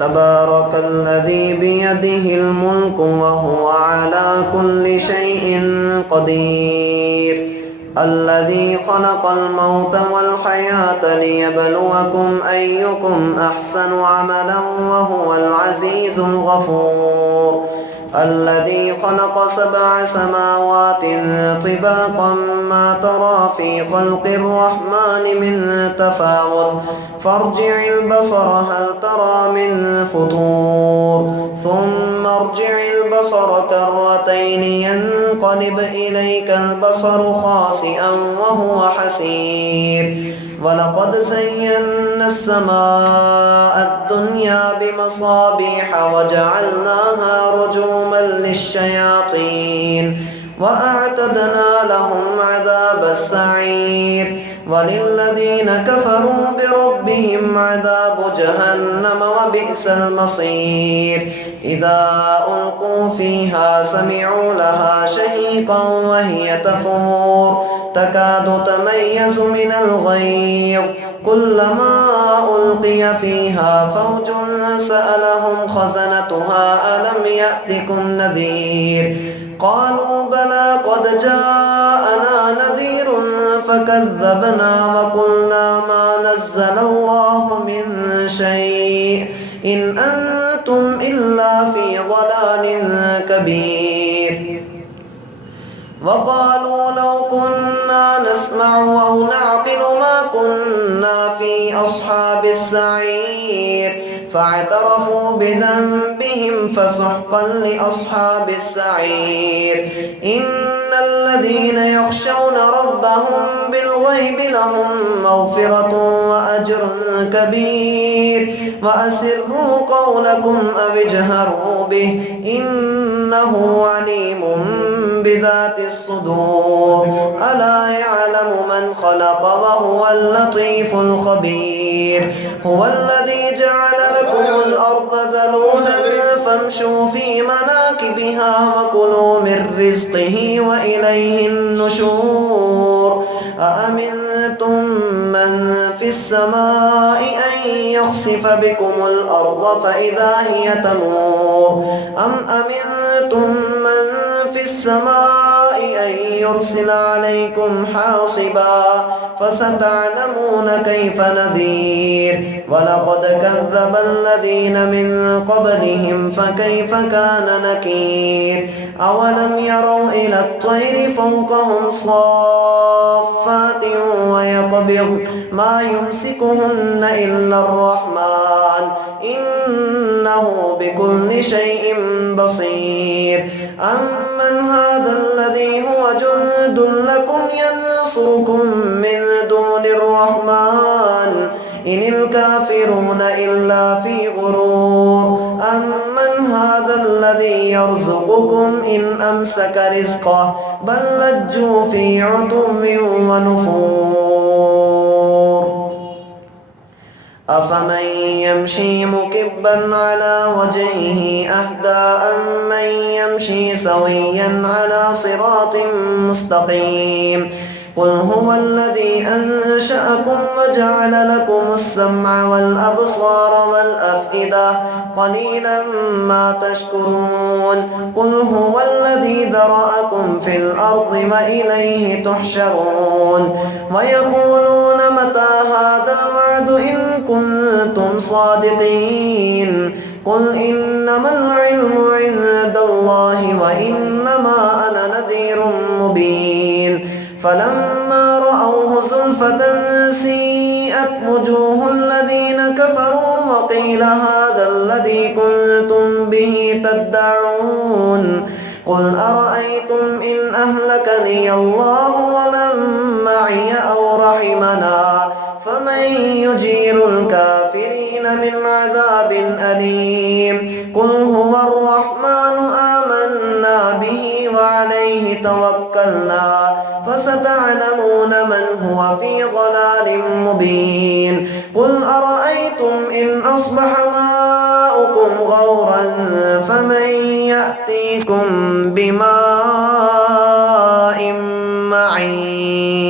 تبارك الذي بيده الملك وهو على كل شيء قدير الذي خلق الموت والحياة ليبلوكم أيكم أحسن عملا وهو العزيز الغفور الذي خلق 7 سماوات طباقا ما ترى في خلق الرحمن من تفاوت فارجع البصر هل ترى من فطور ثم ارجع البصر كرتين ينقلب إليك البصر خاسئا وهو حسير ولقد زينا السماء الدنيا بمصابيح وجعلناها رجوما للشياطين وأعتدنا لهم عذاب السعير وللذين كفروا بربهم عذاب جهنم وبئس المصير إذا ألقوا فيها سمعوا لها شهيقا وهي تفور تكاد تميز من الغيظ كلما ألقي فيها فوج سألهم خزنتها ألم يأتكم نذير قالوا بلى قد جاءنا نذير فكذبنا وقلنا ما نزل الله من شيء إن أنتم إلا في ضلال كبير وقالوا لو كنا نسمع أو نعقل ما كنا في أصحاب السعير فاعترفوا بذنبهم فسحقا لأصحاب السعير إن الذين يخشون ربهم بالغيب لهم مغفرة وأجر كبير وأسروا قولكم أو اجهروا به إنه عليم بذات الصدور ألا يعلم من خلق وهو اللطيف الخبير هو الذي جعل لكم الأرض ذلولا فامشوا في مناكبها وكلوا من رزقه وإليه النشور أأمنتم من في السماء أن يخسف بكم الأرض فإذا هي تمور أم أمنتم من في السماء أن يرسل عليكم حاصبا فستعلمون كيف نذير ولقد كذب الذين من قبلهم فكيف كان نكير أولم يروا إلى الطير فوقهم صافات ويقبض ما يمسكهن إلا الرحمن إنه بكل شيء بصير أمن هذا الذي هو جند لكم ينصركم من دون الرحمن إن الكافرون إلا في غرور أمن هذا الذي يرزقكم إن أمسك رزقه بل لجوا في عتو ونفور أفمن يمشي مكبا على وجهه أهدى أمن يمشي سويا على صراط مستقيم قل هو الذي أنشأكم وجعل لكم السمع والأبصار والأفئدة قليلا ما تشكرون قل هو الذي ذرأكم في الأرض وإليه تحشرون ويقولون متى هذا الوعد إن كنتم صادقين قل إنما العلم عند الله وإنما أنا نذير مبين فلما رأوه زلفة سيئت وجوه الذين كفروا وقيل هذا الذي كنتم به تدعون قل أرأيتم إن أهلكني الله ومن معي أو رحمنا فمن يجير الكافرين من عذاب أليم قل هو الرحمن آمنا به وعليه توكلنا فستعلمون من هو في ضلال مبين قل أرأيتم إن أصبح ماؤكم غورا فمن يأتيكم بماء معين